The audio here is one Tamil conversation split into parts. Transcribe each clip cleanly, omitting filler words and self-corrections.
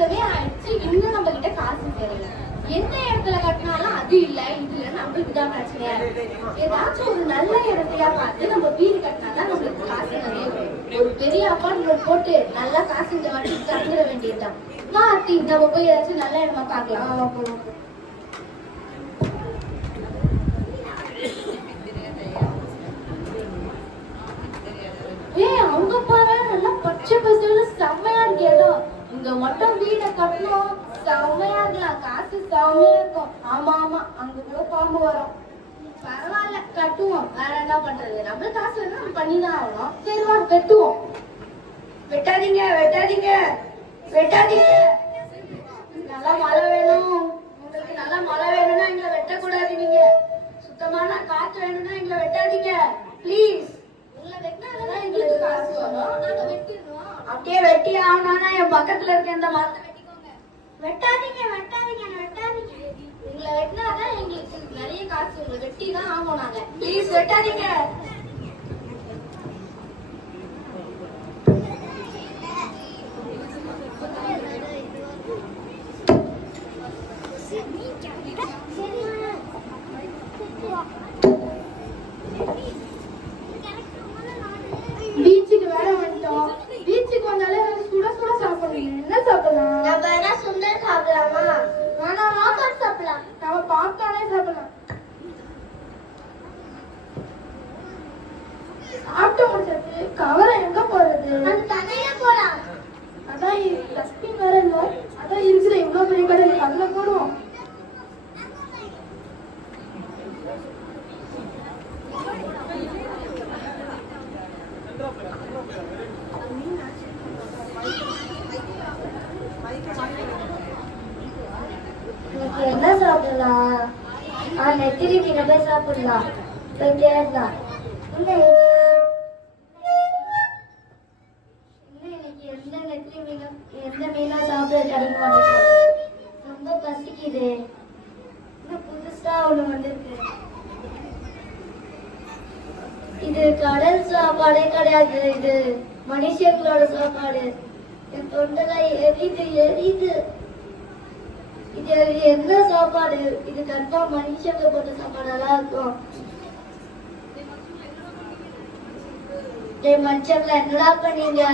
மாசமே ஆயிடுச்சு, இன்னும் நம்ம கிட்ட காசு தெரியல. எந்த இடத்துல கட்டினாலும் அது இல்ல இது இல்ல, நம்மளுக்கு தான் பிரச்சனையா இருக்கு. ஏதாச்சும் ஒரு நல்ல இடத்தையா பார்த்து நம்ம வீடு கட்டினாதான் நம்மளுக்கு காசு நிறைய வரும். ஒரு பெரிய அப்பார்ட்மெண்ட் போட்டு நல்லா காசு இந்த வாட்டி தந்துட வேண்டியதுதான். ஆர்த்தி, நம்ம போய் ஏதாச்சும் நல்ல இடமா பார்க்கலாம். அவங்க பாரு நல்லா பச்சை பசங்க செம்மையா இருக்கு இடம். இங்க மட்டும் வீட கட்டணும், செம்மையா இருக்கலாம், காசு செம்மையா இருக்கும். ஆமா ஆமா, அங்க கூட பாம்பு வரும். பரவாயில்ல, கட்டுவோம். வேற என்ன பண்றது, நம்மளுக்கு காசு வேணும், நம்ம பண்ணிதான் ஆகணும். சரி வா, வெட்டுவோம். வெட்டாதீங்க வெட்டாதீங்க வெட்டாதீங்க. நல்லா மழை வேணும், உங்களுக்கு நல்லா மழை வேணும்னா எங்களை வெட்டக்கூடாது. நீங்க சுத்தமான காற்று வேணும்னா எங்களை வெட்டாதீங்க ப்ளீஸ். எங்களுக்கு காசு வரும், நாங்க வெட்டிடுவோம். அப்படியே வெட்டி ஆகணும்னா என் பக்கத்துல இருக்க இந்த மரத்தை வெட்டிக்கோங்க. வெட்டாதீங்க வெட்டாதீங்க வெட்டாதீங்க. எங்களை வெட்டினாதான் எங்களுக்கு நிறைய காசு. உங்களை வெட்டி தான் ஆகும். நாங்க ப்ளீஸ் வெட்டாதீங்க. பீச்சுக்கு வேற வந்துட்டோம். பீச்சுக்கு வந்தாலே சுட சுட சாப்பிடணும். என்ன சாப்பிடலாம்? நம்ம சுண்டல் சாப்பிடலாமா? வேணாம், பாப்கார்ன் சாப்பிடலாம். நம்ம பாப்கார்னே சாப்பிடலாம். சாப்பிட்டு முடிச்சது கவரை எங்க போறது? அந்த கடையில போலாம். அதான் டஸ்ட்பின் வேற இல்ல. அதான் இருக்கிற இவ்வளவு பெரிய கடை அதுல போடுவோம். என்ன சாப்பிடலாம்? நெத்திலி மீனை போய் சாப்பிடலாம். போய் தேடலாம். இன்னைக்கு எந்த நெத்திலி மீனும் எந்த மீனா சாப்பிட கிடைக்க மாட்டேங்குது. ரொம்ப பசிக்குது. இன்னும் புதுசா ஒண்ணு வந்திருக்கு. இது கடல் சாப்பாடே கிடையாது, இது மனுஷங்களோட சாப்பாடு. என் தொண்டெல்லாம் எரியுது எரியுது. இது என்ன சாப்பாடு? இது கன்ஃபார்ம் மனுஷங்க போட்ட சாப்பாடெல்லாம் இருக்கும். மனுஷங்கள என்னடா பண்ணீங்க?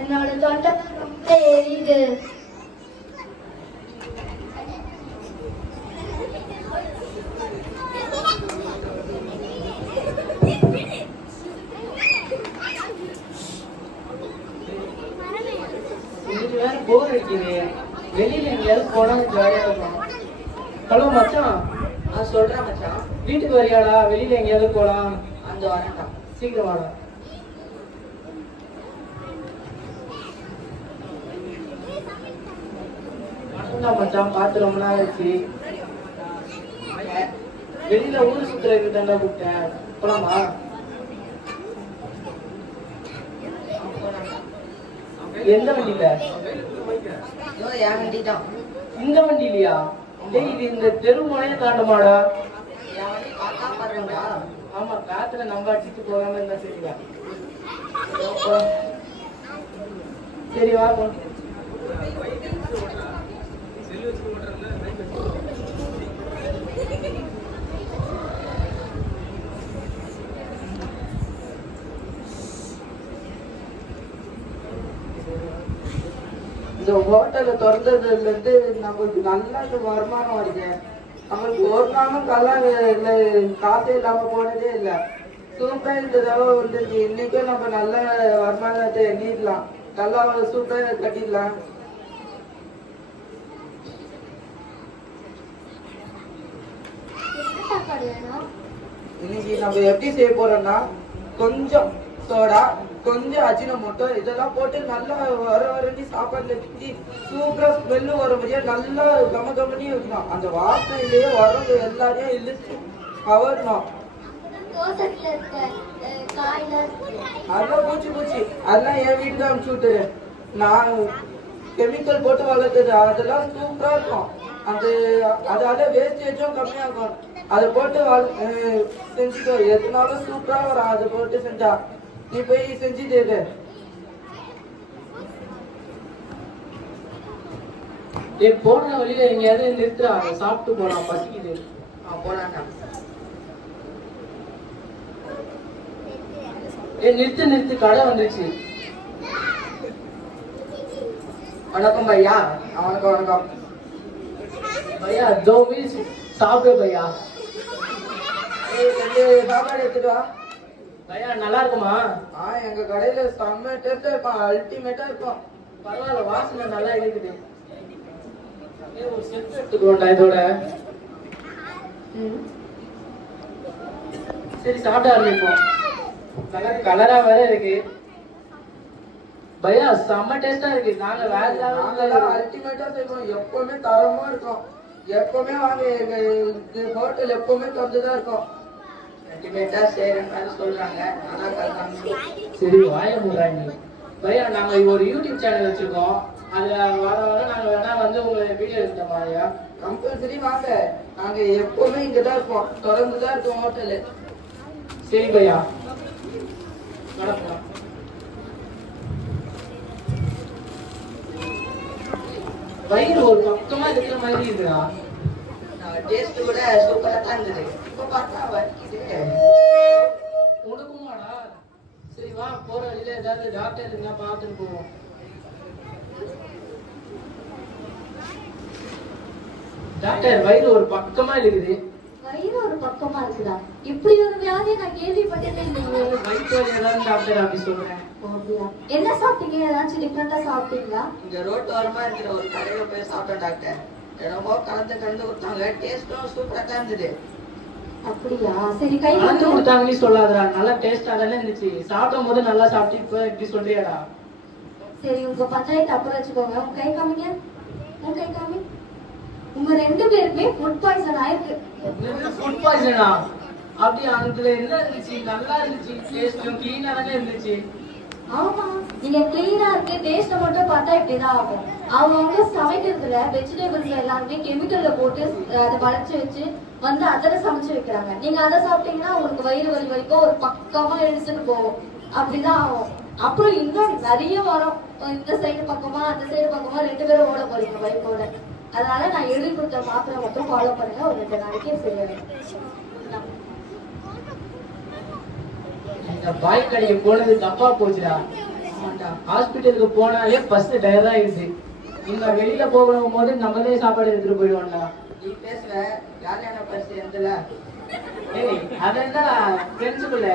என்னோட தொண்டை ரொம்ப எரியுது. போர் அடிக்குது. வெளியில எங்கேயாவது போனா ஜாலியா இருக்கும். ஹலோ மச்சான், நான் சொல்றேன் மச்சான். வீட்டுக்கு வரியாடா? வெளியில எங்கேயாவது போலாம். அந்த வரேன்டா, சீக்கிரம் வாடா. வணக்கம்டா மச்சான், பார்த்து ரொம்ப நாள் ஆயிடுச்சு. வெளியில ஊர் சுத்துறதுக்கு தாண்டா கூப்பிட்டேன். போலாமா? எந்த வண்டியில? என் வண்டி தான். இந்த வண்டியிலயா? இது இந்த தெரு முனையில காட்டுமாடா? என் வண்டி காத்தா பாருங்களா? ஆமா, காத்துல நம்ம அடிச்சுட்டு போகாம இருந்தா சரியா? சரி வா. இந்த ஹோட்டலை திறந்ததுல இருந்து நம்மளுக்கு நல்லா வருமானம் வருது. நம்மளுக்கு ஒரு நாளும் காசே இல்லாம போனதே இல்லை. சூப்பரா இந்த தடவை வந்துருக்கு. இன்னைக்கும் நம்ம நல்ல வருமானத்தை எண்ணிடலாம். நல்லா சூப்பரா கட்டிடலாம். இன்னைக்கு நம்ம எப்படி செய்ய போறோம்னா, கொஞ்சம் சோடா, கொஞ்சம் அஜினமோட்டோ இதெல்லாம் போட்டு நல்லா வரண்டி சாப்பாடுல திட்டி சூப்பரா ஸ்மெல்லு வர மாதிரியா நல்லா கமகமனி இருக்கணும். அந்த வாசனையிலேயே வரவங்க எல்லாரையும் இழுத்து கவரணும். அதெல்லாம் பூச்சி அதெல்லாம் என் வீட்டுல அனுப்பிச்சு விட்டுரு. நான் கெமிக்கல் போட்டு வளர்த்தது, அதெல்லாம் சூப்பரா இருக்கும். அதால வேஸ்டேஜும் கம்மியாகும். அதை போட்டு செஞ்சுக்கோ, எதுனாலும் சூப்பரா வரும். அதை போட்டு செஞ்சா நீ போய் செஞ்சுட்டு. போன வழியில எங்கேயாவது நிறுத்துறா, சாப்பிட்டு போலாம், பசிக்குது. போலாண்ணா. நிறுத்து, கடை வந்துச்சு. வணக்கம் பையா. வணக்கம். பையா 2 மீல்ஸ் சாப்பிடு பையா. சாப்பாடு எடுத்துட்டு வா. பையா நல்லா இருக்குமா? எங்க கடையில செம்ம டேஸ்டா இருக்கும், அல்டிமேட்டா இருக்கும். பரவாயில்ல, வாசனை நல்லா இருக்குது. ஒரு செட் எடுத்துக்கோண்டா இதோட. சரி சாப்பிட ஆரம்பிப்போம். நல்லா கலரா வேற இருக்கு. பையா செம்ம டேஸ்டா இருக்கு. நாங்க வேற அல்டிமேட்டா செய்வோம், எப்பவுமே தரமா இருக்கும். எப்பவுமே வாங்க, எங்க ஹோட்டல் எப்பவுமே திறந்துதான் இருக்கும். அல்டிமேட்டா செய்யறேன்னு சொல்றாங்க. ஆனா கல்காம. சரி வாய மூடாங்க. பையா நாங்க ஒரு யூடியூப் சேனல் வச்சிருக்கோம். அதுல வர நாங்க வேணா வந்து உங்க வீடியோ எடுத்த மாதிரியா? கம்பல்சரி வாங்க, நாங்க எப்பவுமே இங்கதான் இருப்போம், திறந்துதான் இருக்கோம் ஹோட்டலு. சரி பையா வணக்கம். வயிறு ஒரு பக்கமா இருக்கிற மாதிரி இருக்குதா? டேஸ்ட் கூட சூப்பரா தான் இருந்தது. இப்ப பார்த்தா வலிக்குது. உனக்குமாடா? சரி வா, போற வழியில ஏதாவது டாக்டர் இருந்தா பார்த்துட்டு போவோம். டாக்டர் வயிறு ஒரு பக்கமா இருக்குது. வயிறு ஒரு பக்கமா இருக்குதா? இப்படி ஒரு வியாதியை நான் கேள்விப்பட்டதே இல்லையே. வயிற்று வலி ஏதாவது டாக்டர் அப்படி சொல்றேன். என்ன சாப்பிட்டீங்க? ஏதாச்சும் டிஃப்ரெண்டா சாப்பிட்டீங்களா? இங்க ரோட்டு ஓரமா இருக்கிற ஒரு கடையில போய் சாப்பிட்டேன் டாக்டர். என்னமோ கலந்து கொடுத்தாங்க. டேஸ்டும் சூப்பரா தான் இருந்தது. அப்படியா? சரி கை கலந்து கொடுத்தாங்கன்னு சொல்லாதடா, நல்லா டேஸ்டா தானே இருந்துச்சு. சாப்பிடும் போது நல்லா சாப்பிட்டு இப்ப இப்படி சொல்றியாடா? சரி உங்க பஞ்சாயத்து அப்புறம் வச்சுக்கோங்க. உங்க கை காமிங்க. உங்க கை காமி. உங்க 2 பேருக்குமே ஃபுட் பாய்சன் ஆயிருக்கு. ஃபுட் பாய்சனா? அப்படி அதுல என்ன இருந்துச்சு? நல்லா இருந்துச்சு, டேஸ்டும் கிளீனா தானே இருந்துச்சு. ஆமா, நீங்க கிளீனா இருக்கு, டேஸ்ட மட்டும் பார்த்தா இப்படிதான் ஆகும். அவங்க சமைக்கிறதுல வெஜிடபிள்ஸ் எல்லாருமே கெமிக்கல்ல போட்டு அதை வளைச்சு வச்சு வந்து அதை சமைச்சு வைக்கிறாங்க. நீங்க அதை சாப்பிட்டீங்கன்னா உங்களுக்கு வயிறு வலி வரைக்கும் ஒரு பக்கமா இழுத்துட்டு போகும். அப்படிதான் ஆகும். அப்புறம் இன்னும் நிறைய வரும். இந்த சைடு பக்கமா அந்த சைடு பக்கமா 2 பேரும் ஓட போறீங்க வயிற்றோட. அதனால நான் எழுதி கொடுத்த மாத்திரை மட்டும் ஃபாலோ பண்ணுங்க. ஒரு 2 நாளைக்கே சரியாயிடும். இந்த பாய் கடைக்கு போனது தப்பா போச்சுடா. ஹாஸ்பிட்டலுக்கு போனாலே ஃபர்ஸ்ட் டயர் தான் இருக்கு. இங்க வெளியில போகணும் போது நம்மளே சாப்பாடு எடுத்துட்டு போயிடுவோம்டா. நீ பேசுற யாரையான பரிசு எந்தல? ஏய் அது என்ன ஃப்ரெண்ட்ஸுக்குள்ள